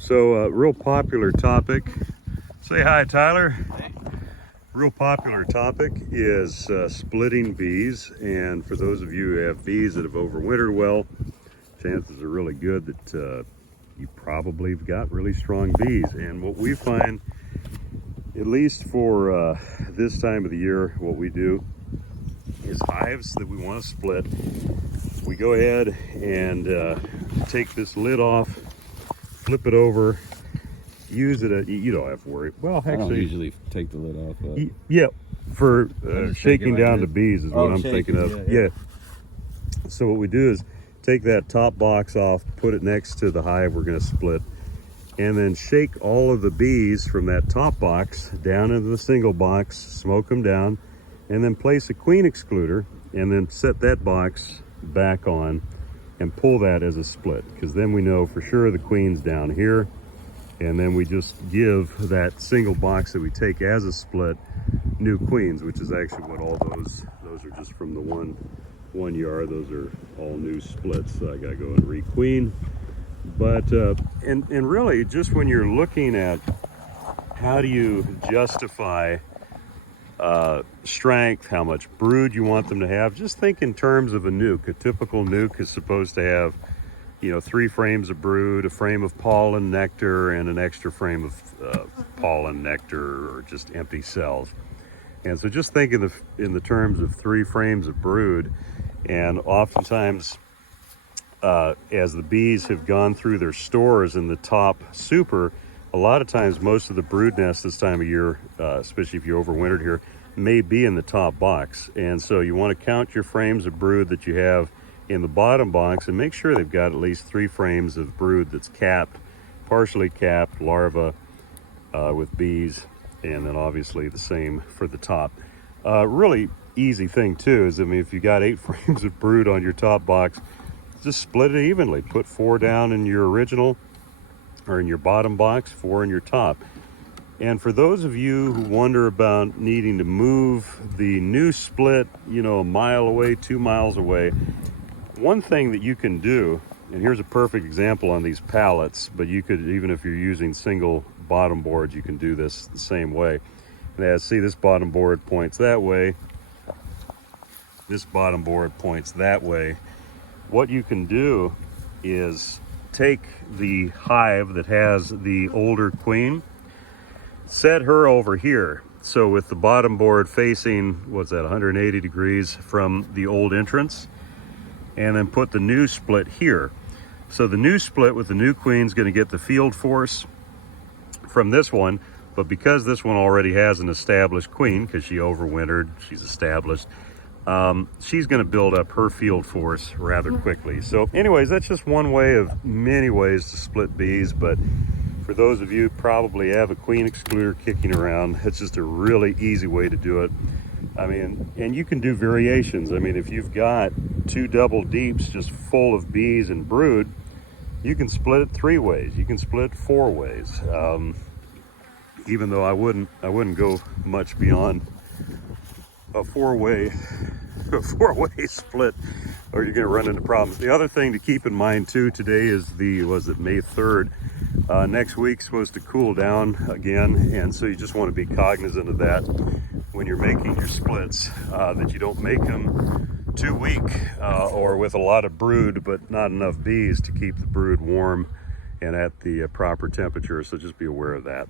So real popular topic. Say hi, Tyler. Hey. Real popular topic is splitting bees. And for those of you who have bees that have overwintered well, chances are really good that you probably have got really strong bees. And what we find, at least for this time of the year, what we do is hives that we want to split. We go ahead and take this lid off, flip it over, use it. You don't have to worry. Well, actually, I don't usually take the lid off. Yeah, for shaking like down this. the bees is what I'm thinking of. Yeah. So what we do is take that top box off, put it next to the hive we're going to split, and then shake all of the bees from that top box down into the single box, smoke them down, and then place a queen excluder, and then set that box back on and pull that as a split, because then we know for sure the queen's down here. And then we just give that single box that we take as a split new queens, which is actually what all those are, just from the one yard. Those are all new splits. So I gotta go and requeen. But and really, just when you're looking at how do you justify strength, how much brood you want them to have, just think in terms of a nuke. A typical nuke is supposed to have, 3 frames of brood, a frame of pollen, nectar, and an extra frame of pollen, nectar, or just empty cells. And so just think in the terms of 3 frames of brood. And oftentimes, as the bees have gone through their stores in the top super, a lot of times most of the brood nests this time of year, especially if you overwintered here, may be in the top box. And so you want to count your frames of brood that you have in the bottom box and make sure they've got at least 3 frames of brood that's capped, partially capped, larva with bees, and then obviously the same for the top. Really easy thing too is, if you got 8 frames of brood on your top box, just split it evenly. Put 4 down in your original, or in your bottom box, 4 in your top. And for those of you who wonder about needing to move the new split, a mile away, 2 miles away, one thing that you can do, and here's a perfect example on these pallets, but you could, even if you're using single bottom boards, you can do this the same way. And see, this bottom board points that way. This bottom board points that way. What you can do is take the hive that has the older queen, set her over here. So with the bottom board facing, 180 degrees from the old entrance, and then put the new split here. So the new split with the new queen is going to get the field force from this one, but because this one already has an established queen, because she overwintered, she's established, she's going to build up her field force rather quickly. So anyways, that's just one way of many ways to split bees, but for those of you who probably have a queen excluder kicking around, it's just a really easy way to do it. And you can do variations. If you've got 2 double deeps just full of bees and brood, you can split it 3 ways. You can split it 4 ways. Even though I wouldn't go much beyond a 4-way split, or you're going to run into problems. The other thing to keep in mind too, today is May 3rd. Next week's supposed to cool down again, and so you just want to be cognizant of that when you're making your splits, that you don't make them too weak or with a lot of brood but not enough bees to keep the brood warm and at the proper temperature. So just be aware of that.